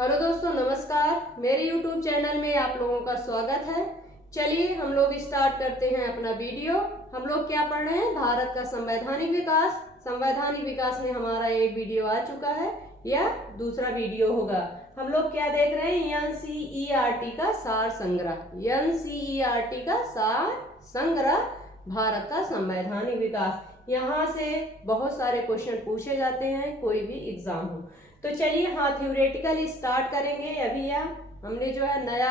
Hello दोस्तों, नमस्कार। मेरे YouTube चैनल में आप लोगों का स्वागत है। चलिए हम लोग स्टार्ट करते हैं अपना वीडियो। हम लोग क्या पढ़ रहे हैं? भारत का संवैधानिक विकास। संवैधानिक विकास में हमारा एक वीडियो आ चुका है, यह दूसरा वीडियो होगा। हम लोग क्या देख रहे हैं? NCERT का सार संग्रह। NCERT का सार संग्रह, भारत का संवैधानिक विकास। यहाँ से बहुत सारे क्वेश्चन पूछे जाते हैं, कोई भी एग्जाम हो। तो चलिए थ्योरेटिकल स्टार्ट करेंगे। अभी हमने जो है नया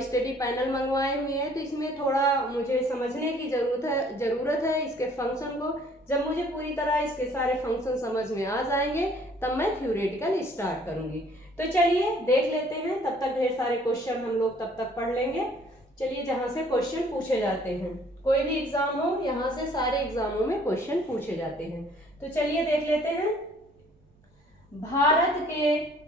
स्टडी पैनल मंगवाए हुए हैं, तो इसमें थोड़ा मुझे समझने की ज़रूरत है इसके फंक्शन को। जब मुझे पूरी तरह इसके सारे फंक्शन समझ में आ जाएंगे तब मैं थ्योरेटिकल स्टार्ट करूंगी। तो चलिए देख लेते हैं, तब तक ढेर सारे क्वेश्चन हम लोग तब तक पढ़ लेंगे। चलिए जहाँ से क्वेश्चन पूछे जाते हैं, कोई भी एग्जाम हो, यहाँ से सारे एग्जामों में क्वेश्चन पूछे जाते हैं। तो चलिए देख लेते हैं। भारत के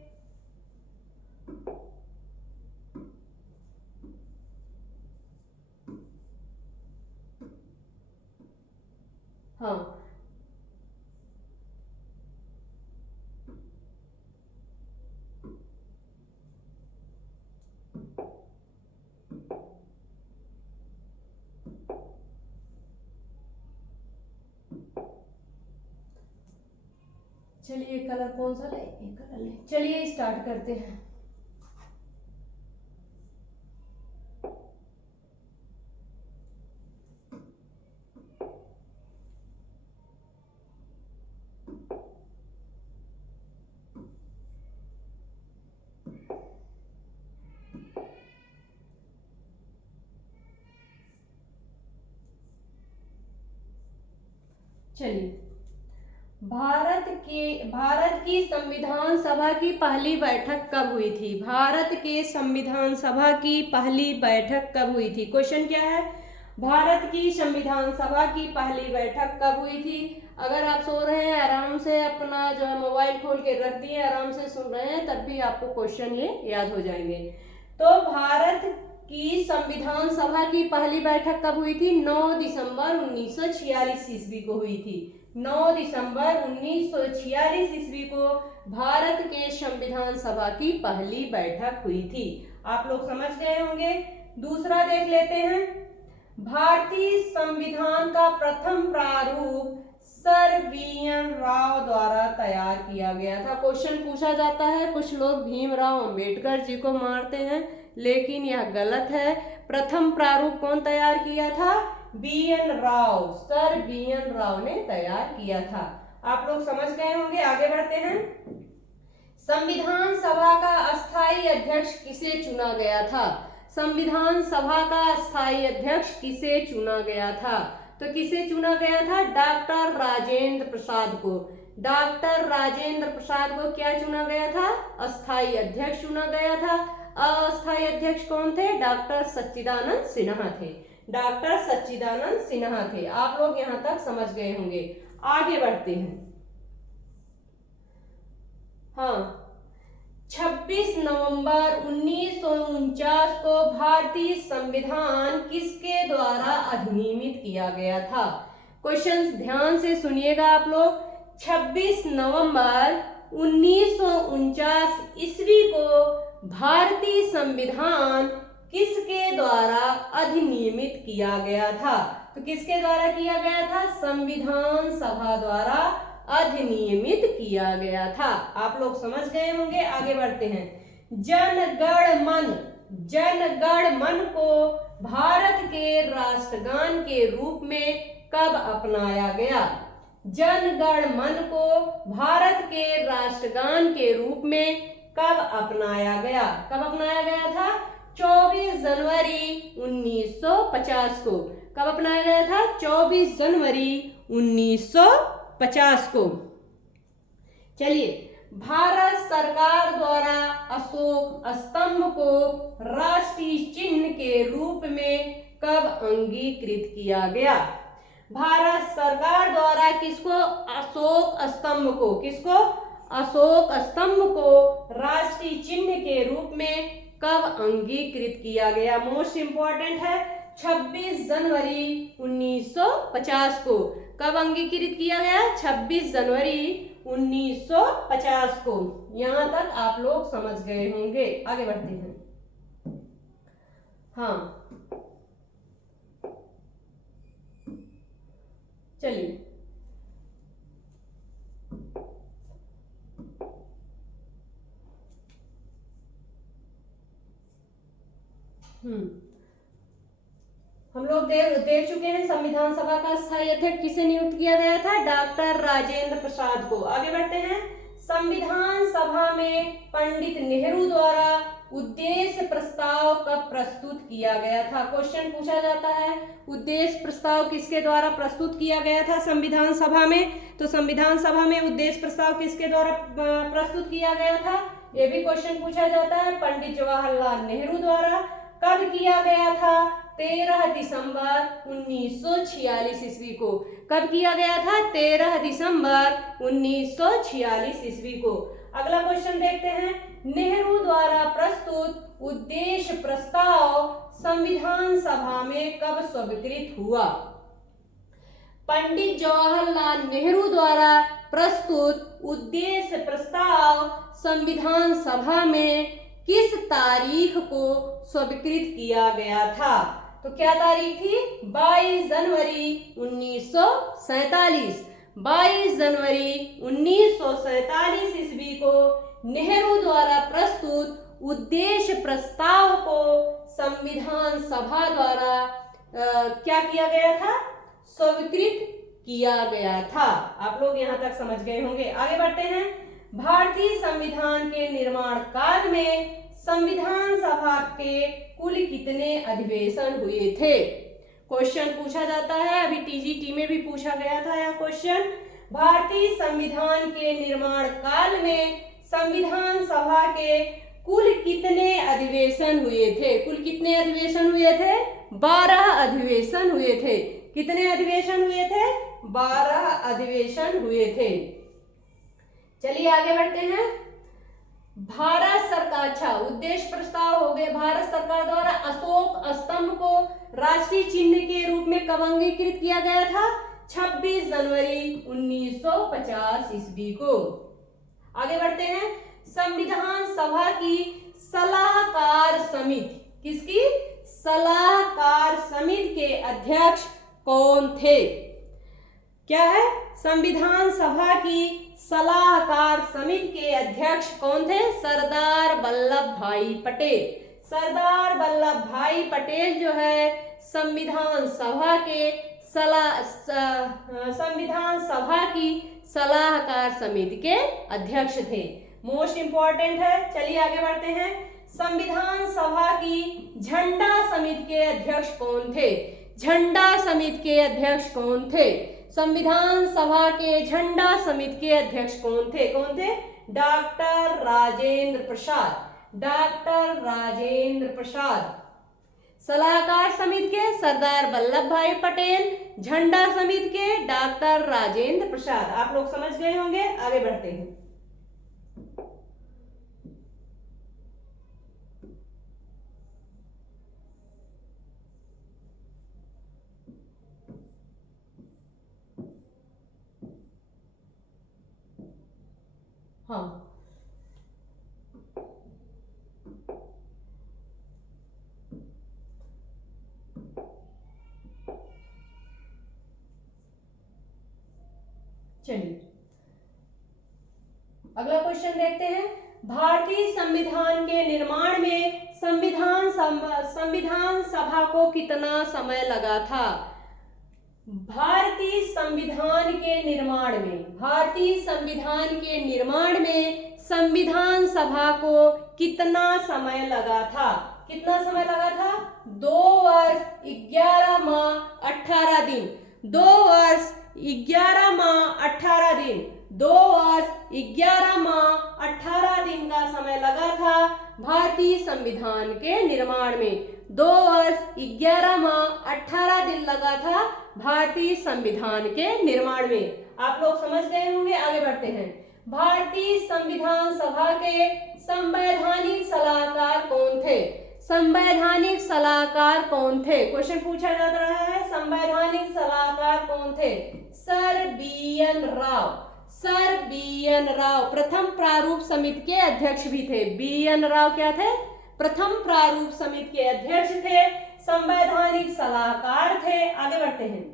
चलिए कलर कौन सा ले? एक कलर ले। चलिए स्टार्ट करते हैं। चलिए, भारत की संविधान सभा की पहली बैठक कब हुई थी? भारत के संविधान सभा की पहली बैठक कब हुई थी? क्वेश्चन क्या है? भारत की संविधान सभा की पहली बैठक कब हुई थी? अगर आप सो रहे हैं, आराम से अपना जो है मोबाइल खोल के रख दिए, आराम से सुन रहे हैं, तब भी आपको क्वेश्चन ये याद हो जाएंगे। तो भारत की संविधान सभा की पहली बैठक कब हुई थी? 9 दिसंबर 1946 ईस्वी को हुई थी। 9 दिसंबर 1946 ईस्वी को भारत के संविधान सभा की पहली बैठक हुई थी। आप लोग समझ गए होंगे। दूसरा देख लेते हैं। भारतीय संविधान का प्रथम प्रारूप सर VN राव द्वारा तैयार किया गया था। क्वेश्चन पूछा जाता है, कुछ लोग भीमराव अंबेडकर जी को मारते हैं, लेकिन यह गलत है। प्रथम प्रारूप कौन तैयार किया था? VN Rao, sir VN Rao ने तैयार किया था। आप लोग समझ गए होंगे। आगे बढ़ते हैं। संविधान सभा का अस्थायी अध्यक्ष किसे चुना गया था? संविधान सभा का अस्थायी अध्यक्ष किसे चुना गया था? तो किसे चुना गया था? डॉक्टर राजेंद्र प्रसाद को। डॉक्टर राजेंद्र प्रसाद को क्या चुना गया था? अस्थायी अध्यक्ष चुना गया था। अस्थायी अध्यक्ष कौन थे? डॉक्टर सच्चिदानंद सिन्हा थे। डॉक्टर सच्चिदानंद सिन्हा थे। आप लोग यहाँ तक समझ गए होंगे। आगे बढ़ते हैं। 26 नवंबर 1949 को भारतीय संविधान किसके द्वारा अधिनियमित किया गया था? क्वेश्चन ध्यान से सुनिएगा आप लोग। 26 नवंबर 1949 ईस्वी को भारतीय संविधान किसके द्वारा अधिनियमित किया गया था? तो किसके द्वारा किया गया था? संविधान सभा द्वारा अधिनियमित किया गया था। आप लोग समझ गए होंगे। आगे बढ़ते हैं। जनगण मन को भारत के राष्ट्रगान के रूप में कब अपनाया गया? जनगण मन को भारत के राष्ट्रगान के रूप में कब अपनाया गया? कब अपनाया गया था? 24 जनवरी 1950 को। कब अपनाया गया था? 24 जनवरी 1950 को। चलिए, भारत सरकार द्वारा अशोक स्तंभ को राष्ट्रीय चिन्ह के रूप में कब अंगीकृत किया गया? भारत सरकार द्वारा किसको? अशोक स्तंभ को राष्ट्रीय चिन्ह के रूप में कब अंगीकृत किया गया? मोस्ट इंपॉर्टेंट है, 26 जनवरी 1950 को। कब अंगीकृत किया गया? 26 जनवरी 1950 को। यहां तक आप लोग समझ गए होंगे। आगे बढ़ते हैं। हाँ चलिए, हम लोग देख चुके हैं संविधान सभा का स्थायी अध्यक्ष किसे नियुक्त किया गया था? डॉक्टर राजेंद्र प्रसाद को। आगे बढ़ते हैं। संविधान सभा में पंडित नेहरू द्वारा उद्देश्य प्रस्ताव कब प्रस्तुत किया गया था? क्वेश्चन पूछा जाता है, उद्देश्य प्रस्ताव किसके द्वारा प्रस्तुत किया गया था संविधान सभा में? तो संविधान सभा में उद्देश्य प्रस्ताव किसके द्वारा प्रस्तुत किया गया था? ये भी क्वेश्चन पूछा जाता है। पंडित जवाहरलाल नेहरू द्वारा। कब किया गया था? 13 दिसंबर 1946 ईस्वी को। कब किया गया था? 13 दिसंबर 1946 ईस्वी को। अगला क्वेश्चन देखते हैं। नेहरू द्वारा प्रस्तुत उद्देश्य प्रस्ताव संविधान सभा में कब स्वीकृत हुआ? पंडित जवाहरलाल नेहरू द्वारा प्रस्तुत उद्देश्य प्रस्ताव संविधान सभा में किस तारीख को स्वीकृत किया गया था? तो क्या तारीख थी? 22 जनवरी 1947। 22 जनवरी 1947 ईस्वी को नेहरू द्वारा प्रस्तुत उद्देश्य प्रस्ताव को संविधान सभा द्वारा क्या किया गया था? स्वीकृत किया गया था। आप लोग यहां तक समझ गए होंगे। आगे बढ़ते हैं। भारतीय संविधान के निर्माण काल में संविधान सभा के कुल कितने अधिवेशन हुए थे? क्वेश्चन पूछा जाता है, अभी टीजीटी में भी पूछा गया था यह क्वेश्चन। भारतीय संविधान के निर्माण काल में संविधान सभा के कुल कितने अधिवेशन हुए थे? कुल कितने अधिवेशन हुए थे? 12 अधिवेशन हुए थे। कितने अधिवेशन हुए थे? 12 अधिवेशन हुए थे। चलिए आगे बढ़ते हैं। भारत सरकार, अच्छा उद्देश्य प्रस्ताव हो गए। भारत सरकार द्वारा अशोक स्तंभ को राष्ट्रीय चिन्ह के रूप में कब अंगीकृत किया गया था? 26 जनवरी 1950 ईस्वी को। आगे बढ़ते हैं। संविधान सभा की सलाहकार समिति, किसकी? सलाहकार समिति के अध्यक्ष कौन थे? क्या है? संविधान सभा की सलाहकार समिति के अध्यक्ष कौन थे? सरदार वल्लभ भाई पटेल। सरदार वल्लभ भाई पटेल जो है संविधान सभा की सलाहकार समिति के अध्यक्ष थे। मोस्ट इंपॉर्टेंट है। चलिए आगे बढ़ते हैं। संविधान सभा की झंडा समिति के अध्यक्ष कौन थे? झंडा समिति के अध्यक्ष कौन थे? संविधान सभा के झंडा समिति के अध्यक्ष कौन थे? कौन थे? डॉक्टर राजेंद्र प्रसाद। डॉक्टर राजेंद्र प्रसाद। सलाहकार समिति के सरदार वल्लभ भाई पटेल, झंडा समिति के डॉक्टर राजेंद्र प्रसाद। आप लोग समझ गए होंगे। आगे बढ़ते हैं। हाँ चलिए अगला क्वेश्चन देखते हैं। भारतीय संविधान के निर्माण में संविधान सभा को कितना समय लगा था? भारतीय संविधान के निर्माण में संविधान सभा को कितना समय लगा था? कितना समय लगा था? 2 वर्ष 11 माह 18 दिन। 2 वर्ष 11 माह 18 दिन। 2 वर्ष 11 माह 18 दिन का समय लगा था भारतीय संविधान के निर्माण में। 2 वर्ष 11 माह 18 दिन लगा था भारतीय संविधान के निर्माण में। आप लोग समझ गए होंगे। आगे बढ़ते हैं। भारतीय संविधान सभा के संवैधानिक सलाहकार कौन थे? संवैधानिक सलाहकार कौन थे? क्वेश्चन पूछा जा रहा है, संवैधानिक सलाहकार कौन थे? Sir B N Rao. Sir B N. Rao प्रथम प्रारूप समिति के अध्यक्ष भी थे। बी.एन. राव क्या थे? प्रथम प्रारूप समिति के अध्यक्ष थे, संवैधानिक सलाहकार थे। आगे बढ़ते हैं।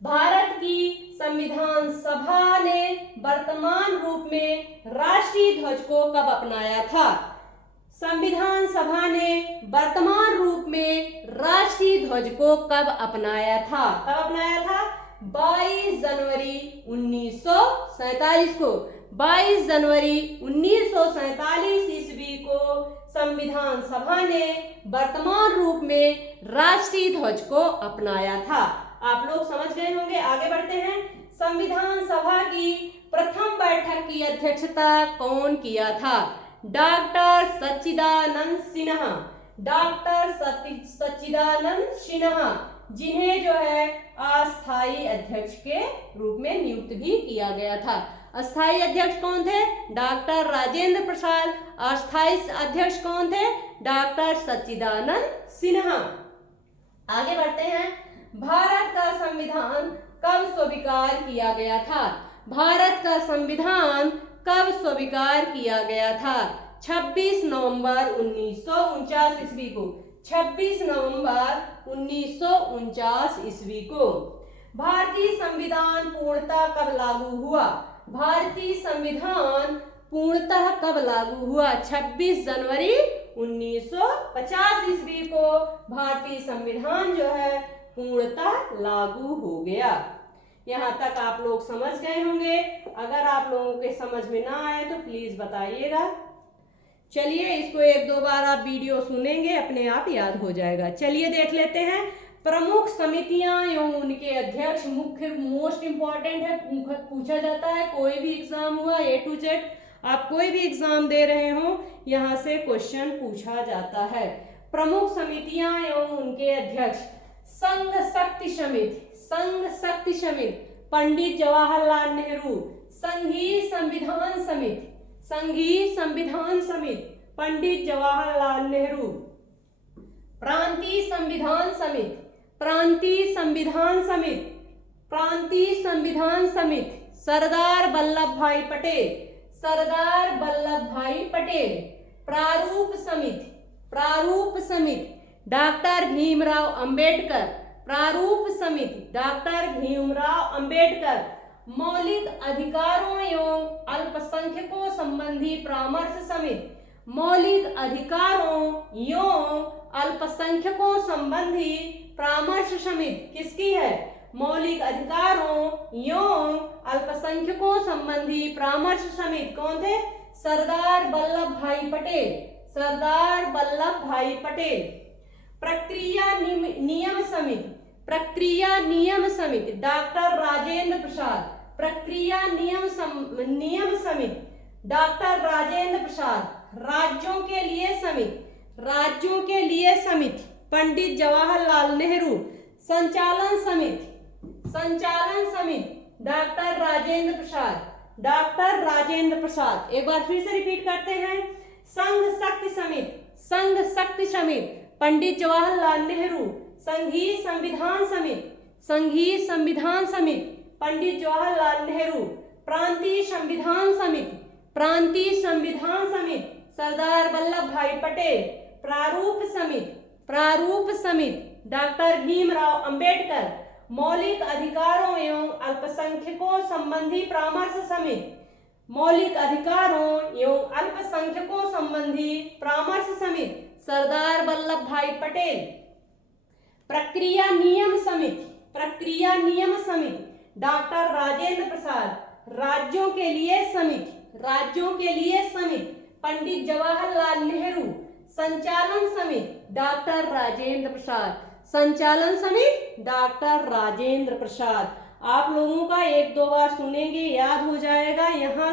भारत की संविधान सभा ने वर्तमान रूप में राष्ट्रीय ध्वज को कब अपनाया था? संविधान सभा ने वर्तमान रूप में राष्ट्रीय ध्वज को कब अपनाया था? कब अपनाया था? 22 जनवरी 1947 को। 22 जनवरी 1947 ईस्वी को संविधान सभा ने वर्तमान रूप में राष्ट्रीय ध्वज को अपनाया था। आप लोग समझ गए होंगे। आगे बढ़ते हैं। संविधान सभा की प्रथम बैठक की अध्यक्षता कौन किया था? डॉक्टर सच्चिदानंद सिन्हा। डॉक्टर सच्चिदानंद सिन्हा, जिन्हें जो है अस्थायी अध्यक्ष के रूप में नियुक्त भी किया गया था। अस्थायी अध्यक्ष कौन थे? डॉक्टर राजेंद्र प्रसाद। अस्थायी अध्यक्ष कौन थे? डॉक्टर सच्चिदानंद सिन्हा। आगे बढ़ते हैं। भारत का संविधान कब स्वीकार किया गया था? भारत का संविधान कब स्वीकार किया गया था? 26 नवंबर 1949 ईस्वी को। 26 नवंबर 1949 ईस्वी को। भारतीय संविधान पूर्णतः कब लागू हुआ? भारतीय संविधान पूर्णतः कब लागू हुआ? 26 जनवरी 1950 ईस्वी को भारतीय संविधान जो है पूर्णतः लागू हो गया। यहाँ तक आप लोग समझ गए होंगे। अगर आप लोगों के समझ में ना आए तो प्लीज बताइएगा। चलिए, इसको एक दो बार आप वीडियो सुनेंगे, अपने आप याद हो जाएगा। चलिए देख लेते हैं। प्रमुख समितियां एवं उनके अध्यक्ष। मुख्य मोस्ट इंपॉर्टेंट है, पूछा जाता है। कोई भी एग्जाम हुआ A to Z, आप कोई भी एग्जाम दे रहे हो, यहाँ से क्वेश्चन पूछा जाता है। प्रमुख समितियां एवं उनके अध्यक्ष। संघ शक्ति समिति। संघ शक्ति समिति पंडित जवाहरलाल नेहरू। संघीय संविधान समिति। संघीय संविधान समिति पंडित जवाहरलाल नेहरू। प्रांतीय संविधान समिति। प्रांतीय संविधान समिति। प्रांतीय संविधान समिति सरदार वल्लभ भाई पटेल। सरदार वल्लभ भाई पटेल। प्रारूप समिति। प्रारूप समिति डॉक्टर भीमराव अंबेडकर। प्रारूप समिति डॉक्टर भीमराव अंबेडकर। मौलिक अधिकारों एवं अल्पसंख्यकों संबंधी परामर्श समिति। मौलिक अधिकारों एवं अल्पसंख्यकों संबंधी परामर्श समिति किसकी है? मौलिक अधिकारों एवं अल्पसंख्यकों संबंधी परामर्श समिति कौन थे? सरदार वल्लभ भाई पटेल। सरदार वल्लभ भाई पटेल। प्रक्रिया नियम समिति। प्रक्रिया नियम समिति डॉक्टर राजेंद्र प्रसाद। प्रक्रिया नियम समिति डॉक्टर राजेंद्र प्रसाद। राज्यों के लिए समिति। राज्यों के लिए समिति पंडित जवाहरलाल नेहरू। संचालन समिति। संचालन समिति डॉक्टर राजेंद्र प्रसाद। डॉक्टर राजेंद्र प्रसाद। एक बार फिर से रिपीट करते हैं। संघ शक्ति समिति। संघ शक्ति समिति पंडित जवाहरलाल नेहरू। संघीय संविधान समिति। संघीय संविधान समिति पंडित जवाहरलाल नेहरू। प्रांतीय संविधान समिति। प्रांतीय संविधान समिति सरदार वल्लभ भाई पटेल। प्रारूप समिति। प्रारूप समिति डॉक्टर भीमराव अंबेडकर। मौलिक अधिकारों एवं अल्पसंख्यकों संबंधी परामर्श समिति। मौलिक अधिकारों एवं अल्पसंख्यकों संबंधी परामर्श समिति सरदार वल्लभ भाई पटेल। प्रक्रिया नियम समिति। प्रक्रिया नियम समिति डॉक्टर राजेंद्र प्रसाद। राज्यों के लिए समिति। राज्यों के लिए समिति पंडित जवाहरलाल नेहरू। संचालन समिति डॉक्टर राजेंद्र प्रसाद। संचालन समिति डॉक्टर राजेंद्र प्रसाद। आप लोगों का एक दो बार सुनेंगे, याद हो जाएगा। यहाँ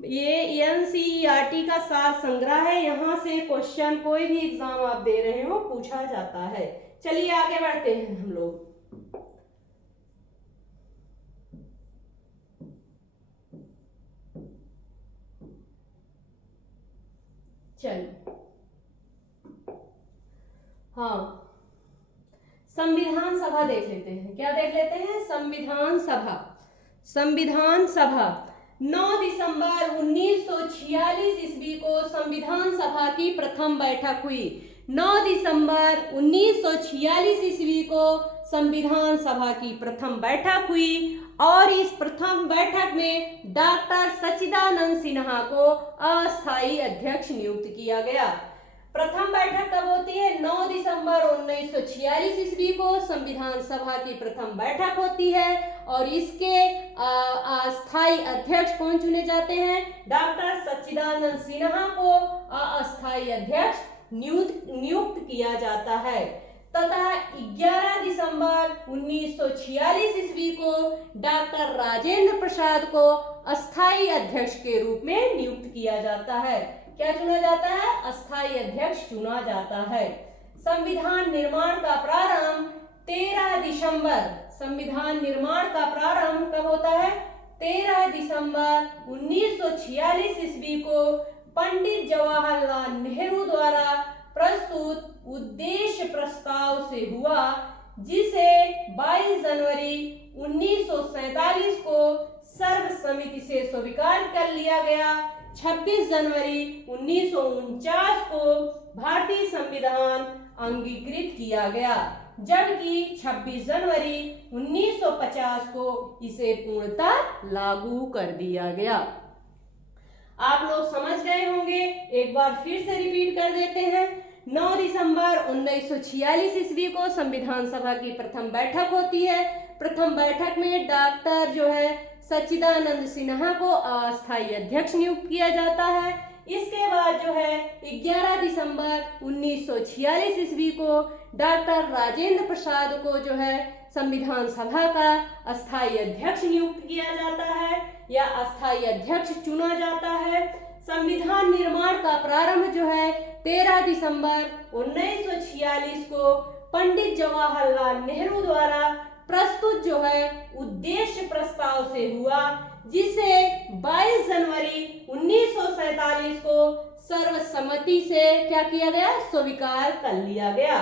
ये NCERT का सार संग्रह है, यहाँ से क्वेश्चन कोई भी एग्जाम आप दे रहे हो पूछा जाता है। चलिए आगे बढ़ते हैं हम लोग। चलिए, हाँ, संविधान सभा देख लेते हैं। क्या देख लेते हैं? संविधान सभा। संविधान सभा 9 दिसंबर 1946 ईस्वी को संविधान सभा की प्रथम बैठक हुई। 9 दिसंबर 1946 ईस्वी को संविधान सभा की प्रथम बैठक हुई और इस प्रथम बैठक में डॉक्टर सच्चिदानंद सिन्हा को अस्थायी अध्यक्ष नियुक्त किया गया। प्रथम बैठक कब होती है? 9 दिसंबर 1946 ईस्वी को संविधान सभा की प्रथम बैठक होती है और इसके अस्थायी अध्यक्ष कौन चुने जाते हैं? डॉक्टर सच्चिदानंद सिन्हा को अस्थायी अध्यक्ष नियुक्त किया जाता है तथा 11 दिसंबर 1946 ईस्वी को डॉक्टर राजेंद्र प्रसाद को अस्थायी अध्यक्ष के रूप में नियुक्त किया जाता है। क्या चुना जाता है? अस्थायी अध्यक्ष चुना जाता है। संविधान निर्माण का प्रारंभ 13 दिसंबर, संविधान निर्माण का प्रारंभ कब होता है? 13 दिसंबर 1946 ईस्वी को पंडित जवाहरलाल नेहरू द्वारा प्रस्तुत उद्देश्य प्रस्ताव से हुआ, जिसे 22 जनवरी 1947 को सर्वसम्मति से स्वीकार कर लिया गया। 26 जनवरी 1949 को भारतीय संविधान अंगीकृत किया गया, जबकि 26 जनवरी 1950 को इसे पूर्णतः लागू कर दिया गया। आप लोग समझ गए होंगे, एक बार फिर से रिपीट कर देते हैं। 9 दिसंबर 1946 ईस्वी को संविधान सभा की प्रथम बैठक होती है। प्रथम बैठक में डॉक्टर जो है सच्चिदानंद सिन्हा को अस्थायी अध्यक्ष नियुक्त किया जाता है। इसके बाद जो है 11 दिसंबर 1946 ईस्वी को डॉक्टर राजेंद्र प्रसाद को जो है संविधान सभा का अस्थायी अध्यक्ष नियुक्त किया जाता है या अस्थायी अध्यक्ष चुना जाता है। संविधान निर्माण का प्रारंभ जो है 13 दिसंबर 1946 को पंडित जवाहरलाल नेहरू द्वारा प्रस्तुत जो है उद्देश्य प्रस्ताव से हुआ, जिसे 22 जनवरी 1947 को सर्वसम्मति से क्या किया गया? स्वीकार कर लिया गया।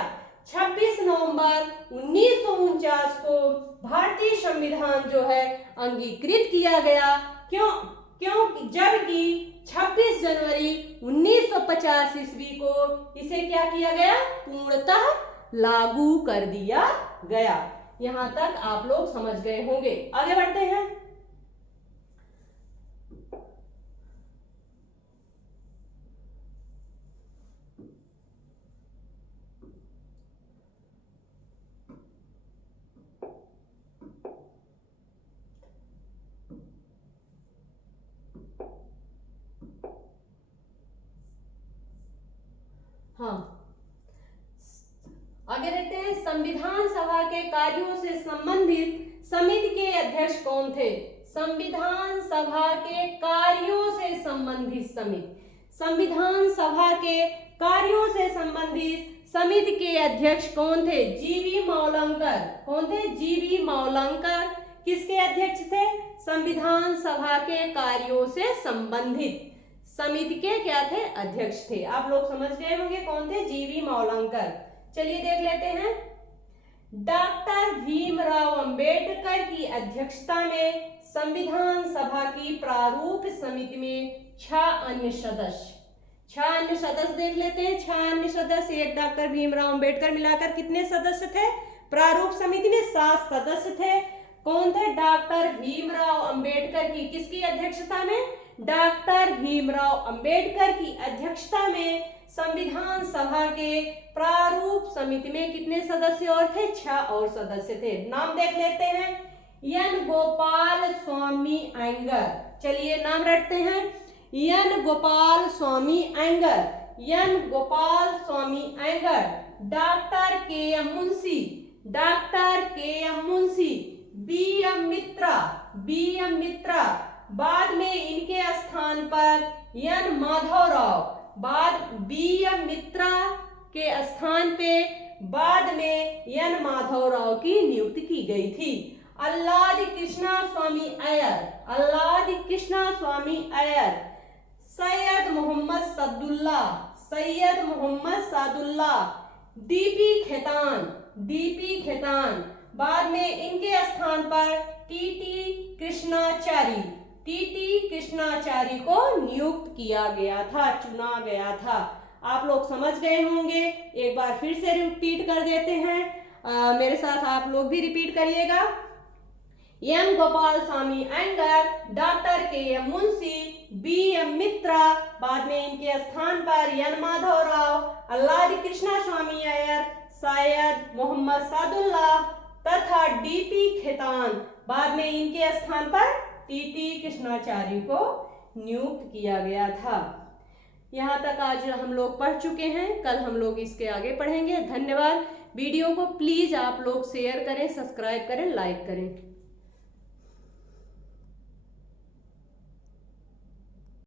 26 नवंबर 1949 को भारतीय संविधान जो है अंगीकृत किया गया। क्यों? जबकि 26 जनवरी 1950 ईस्वी को इसे क्या किया गया? पूर्णतः लागू कर दिया गया। यहां तक आप लोग समझ गए होंगे। आगे बढ़ते हैं। हाँ, आगे देखते हैं। संविधान सभा के कार्यों से संबंधित समिति के अध्यक्ष कौन थे? संविधान सभा के कार्यों से संबंधित समिति, संविधान सभा के कार्यों से संबंधित समिति के अध्यक्ष कौन थे? जीवी मौलंकर। कौन थे? जीवी मौलंकर किसके अध्यक्ष थे? संविधान सभा के कार्यों से संबंधित समिति के क्या थे? अध्यक्ष थे। आप लोग समझ गए होंगे कौन थे? जीवी मौलंकर। चलिए देख लेते हैं। डॉक्टर भीमराव अंबेडकर की अध्यक्षता में संविधान सभा की प्रारूप समिति में 6 अन्य सदस्य देख लेते हैं। 6 अन्य सदस्य, एक डॉक्टर भीमराव अंबेडकर, मिलाकर कितने सदस्य थे? प्रारूप समिति में 7 सदस्य थे। कौन थे? डॉक्टर भीमराव अंबेडकर की किसकी अध्यक्षता में? डॉक्टर भीमराव अंबेडकर की अध्यक्षता में संविधान सभा के प्रारूप समिति में कितने सदस्य और थे? 6 और सदस्य थे। नाम देख लेते हैं। एन गोपाल स्वामी अयंगर। चलिए नाम रटते हैं। N Gopal Swami Iyengar, N Gopal Swami Iyengar, doctor के एम मुंशी, डॉक्टर के एम मुंशी, बी एम मित्रा, बाद में इनके स्थान पर एन माधवराव, बाद बी एम मित्रा के स्थान पे बाद में एन माधवराव की नियुक्ति की गई थी। अल्लादी कृष्णा स्वामी अय्यर, अल्लादी कृष्णा स्वामी अय्यर, सैयद मोहम्मद सादुल्ला, डीपी खेतान, बाद में इनके स्थान पर टीटी कृष्णाचारी, टीटी कृष्णाचारी को नियुक्त किया गया था, चुना गया था। आप लोग समझ गए होंगे, एक बार फिर से रिपीट कर देते हैं। मेरे साथ आप लोग भी रिपीट करिएगा। एम गोपाल स्वामी अयंगार, डॉक्टर के एम मुंशी, बी एम मित्रा, बाद में इनके स्थान पर एन माधव राव, अल्लादी कृष्णा स्वामी अय्यर, सैयद मोहम्मद सादुल्लाह तथा डीपी खेतान, बाद में इनके स्थान पर टीटी कृष्णाचार्य को नियुक्त किया गया था। यहाँ तक आज हम लोग पढ़ चुके हैं, कल हम लोग इसके आगे पढ़ेंगे। धन्यवाद। वीडियो को प्लीज आप लोग शेयर करें, सब्सक्राइब करें, लाइक करें।